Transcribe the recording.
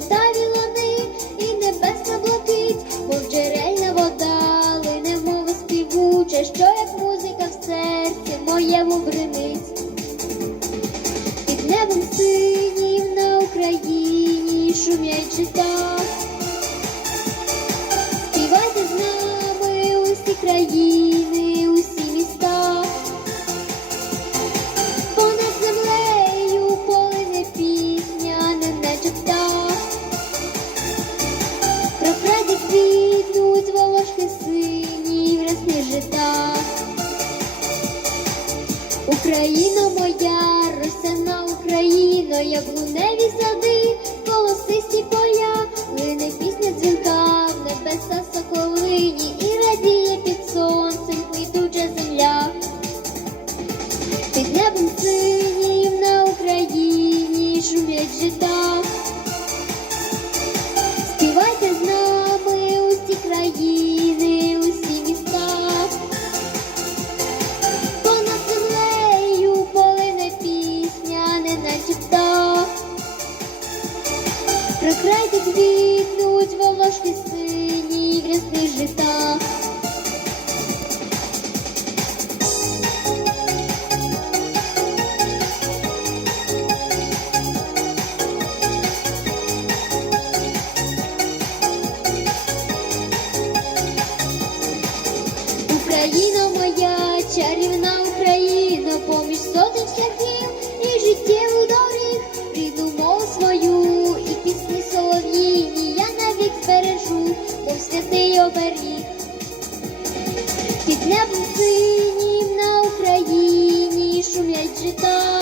квітуча, золота вілани і небесна блакить, мов джерельна вода, лине мова співуча, що як музика в серці моєму бринить. Під небом синім на Україні шумять жита. Співайте з нами усі країни, Україно моя, росяна Україно, яблуневі сади, колосисті поля, лине пісня дзвінка в небеса соколині і радіє під сонцем квітуча земля. Під небом синім на Україні шумять жита. Прокрайте квітнуть волошки сині в рясних житах. Україна моя, чарівна Україна, поміж сотень шляхів й оберіг. Під небом синім на Україні шум'ять жита.